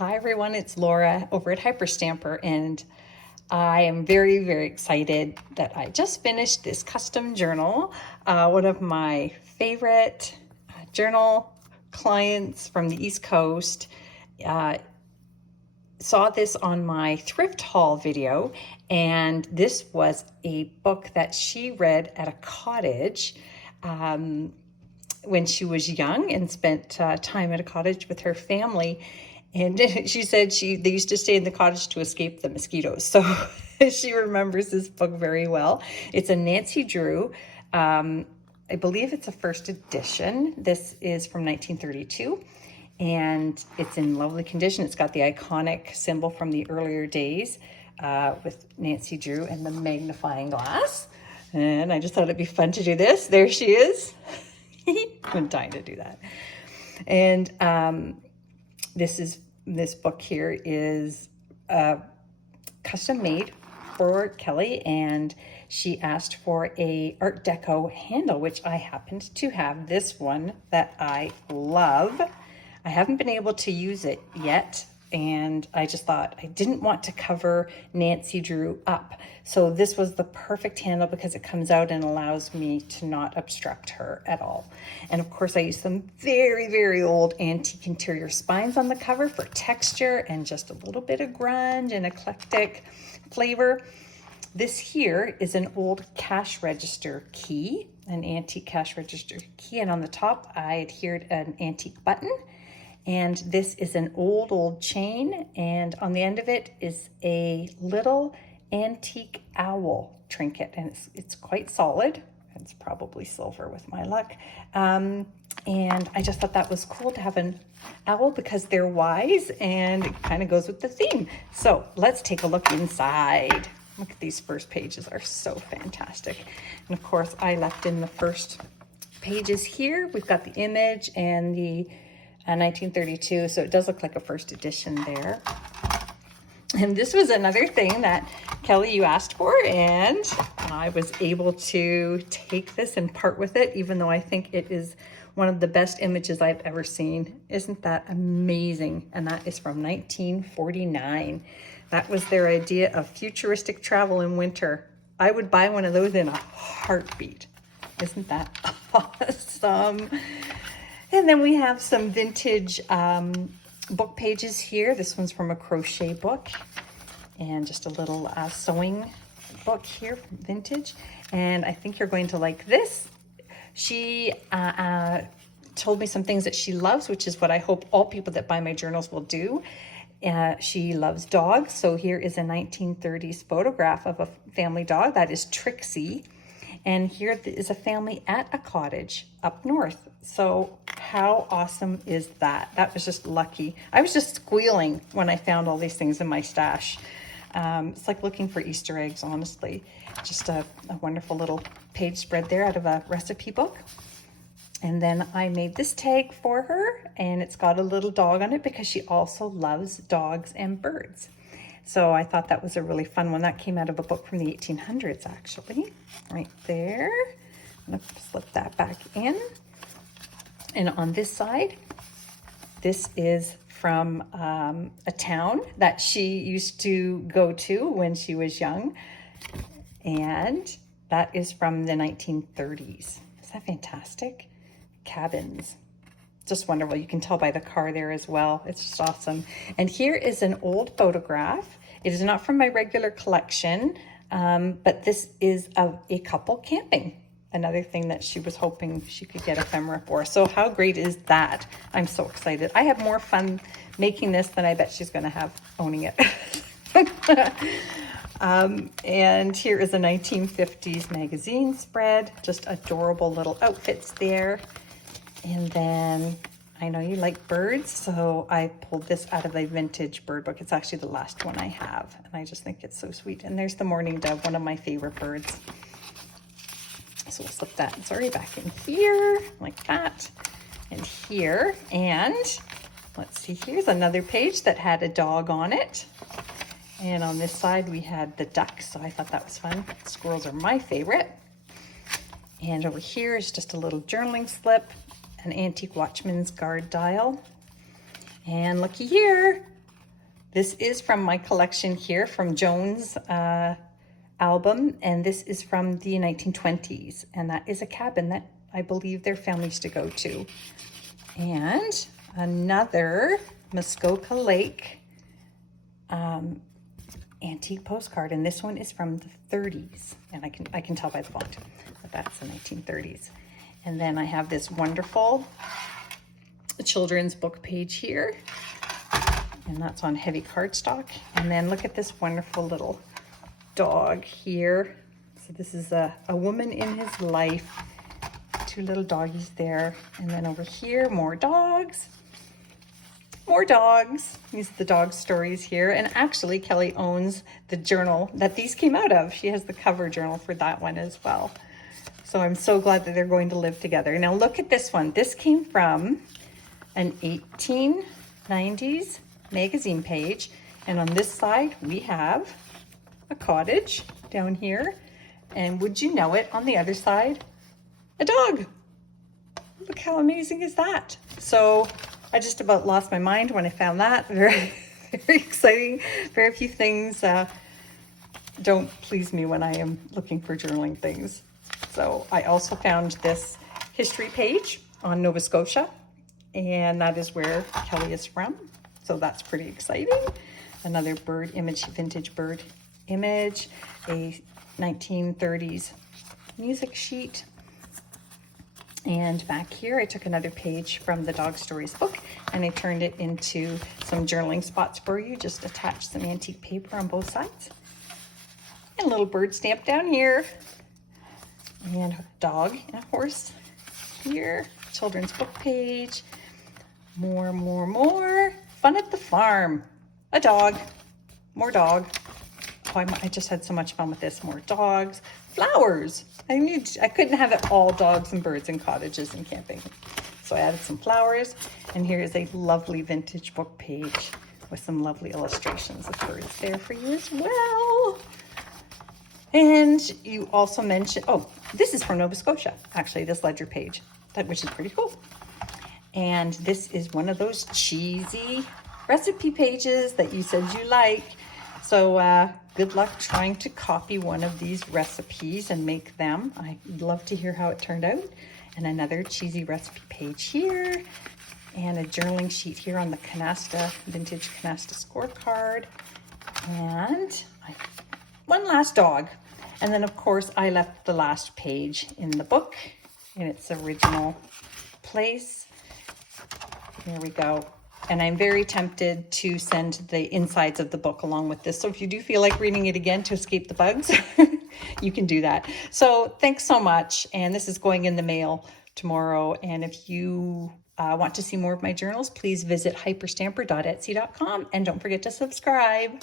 Hi everyone, it's Laura over at Hyperstamper, and I am very, very excited that I just finished this custom journal. One of my favorite journal clients from the East Coast saw this on my thrift haul video, and this was a book that she read at a cottage when she was young and spent time at a cottage with her family. And she said they used to stay in the cottage to escape the mosquitoes. So she remembers this book very well. It's a Nancy Drew. I believe it's a first edition. This is from 1932. And it's in lovely condition. It's got the iconic symbol from the earlier days with Nancy Drew and the magnifying glass. And I just thought it'd be fun to do this. There she is. I'm dying to do that. And this book here is custom made for Kelly, and she asked for a Art Deco handle, which I happened to have this one that I love. I haven't been able to use it yet, and I just thought I didn't want to cover Nancy Drew up. So this was the perfect handle because it comes out and allows me to not obstruct her at all. And of course I used some very, very old antique interior spines on the cover for texture and just a little bit of grunge and eclectic flavor. This here is an old cash register key, an antique cash register key. And on the top, I adhered an antique button. And this is an old chain, and on the end of it is a little antique owl trinket, and it's quite solid. It's probably silver with my luck. And I just thought that was cool to have an owl because they're wise and it kind of goes with the theme. So let's take a look inside. Look at these first pages, are so fantastic. And of course I left in the first pages here. We've got the image and the 1932, so it does look like a first edition there. And this was another thing that Kelly, you asked for, and I was able to take this and part with it, even though I think it is one of the best images I've ever seen. Isn't that amazing? And that is from 1949. That was their idea of futuristic travel in winter. I would buy one of those in a heartbeat. Isn't that awesome? And then we have some vintage book pages here. This one's from a crochet book, and just a little sewing book here from vintage. And I think you're going to like this. She told me some things that she loves, which is what I hope all people that buy my journals will do. She loves dogs. So here is a 1930s photograph of a family dog. That is Trixie. And here is a family at a cottage up north. So how awesome is that? That was just lucky. I was just squealing when I found all these things in my stash. It's like looking for Easter eggs, honestly. Just a wonderful little page spread there out of a recipe book. And then I made this tag for her, and it's got a little dog on it because she also loves dogs and birds. So I thought that was a really fun one. That came out of a book from the 1800s, actually, right there. I'm gonna slip that back in. And on this side, this is from a town that she used to go to when she was young. And that is from the 1930s. Is that fantastic? Cabins. Just wonderful. You can tell by the car there as well. It's just awesome. And here is an old photograph. It is not from my regular collection, but this is of a couple camping. Another thing that she was hoping she could get ephemera for. So how great is that? I'm so excited. I have more fun making this than I bet she's going to have owning it. And here is a 1950s magazine spread. Just adorable little outfits there. And then I know you like birds, so I pulled this out of a vintage bird book. It's actually the last one I have, and I just think it's so sweet. And there's the mourning dove, one of my favorite birds. So we'll slip that, it's already back in here, like that, and here. And let's see, here's another page that had a dog on it. And on this side, we had the ducks, so I thought that was fun. Squirrels are my favorite. And over here is just a little journaling slip, an antique watchman's guard dial. And looky here, This is from my collection here from Joan's album, and this is from the 1920s, and that is a cabin that I believe their family used to go to. And another Muskoka Lake antique postcard, and this one is from the 30s, and I can tell by the font that that's the 1930s. And then I have this wonderful children's book page here, and that's on heavy cardstock. And then look at this wonderful little dog here. So this is a woman in his life, two little doggies there. And then over here, more dogs. More dogs. These are the dog stories here. And actually, Kelly owns the journal that these came out of. She has the cover journal for that one as well. So I'm so glad that they're going to live together. Now look at this one. This came from an 1890s magazine page. And on this side, we have a cottage down here. And would you know it, on the other side, a dog. Look how amazing is that? So I just about lost my mind when I found that. Very, very exciting. Very few things don't please me when I am looking for journaling things. So I also found this history page on Nova Scotia, and that is where Kelly is from. So that's pretty exciting. Another bird image, vintage bird image, a 1930s music sheet. And back here, I took another page from the Dog Stories book and I turned it into some journaling spots for you. Just attached some antique paper on both sides. And a little bird stamp down here. And a dog and a horse here. Children's book page. More. Fun at the farm. A dog. More dog. Oh, I just had so much fun with this. More dogs. Flowers. I couldn't have it all dogs and birds and cottages and camping. So I added some flowers. And here is a lovely vintage book page with some lovely illustrations of birds there for you as well. And you also mentioned, oh, this is from Nova Scotia, actually, this ledger page, which is pretty cool. And this is one of those cheesy recipe pages that you said you like. So good luck trying to copy one of these recipes and make them. I'd love to hear how it turned out. And another cheesy recipe page here. And a journaling sheet here on the Canasta, vintage Canasta scorecard. And one last dog. And then, of course, I left the last page in the book in its original place. There we go. And I'm very tempted to send the insides of the book along with this. So if you do feel like reading it again to escape the bugs, you can do that. So thanks so much. And this is going in the mail tomorrow. And if you want to see more of my journals, please visit hyperstamper.etsy.com. And don't forget to subscribe.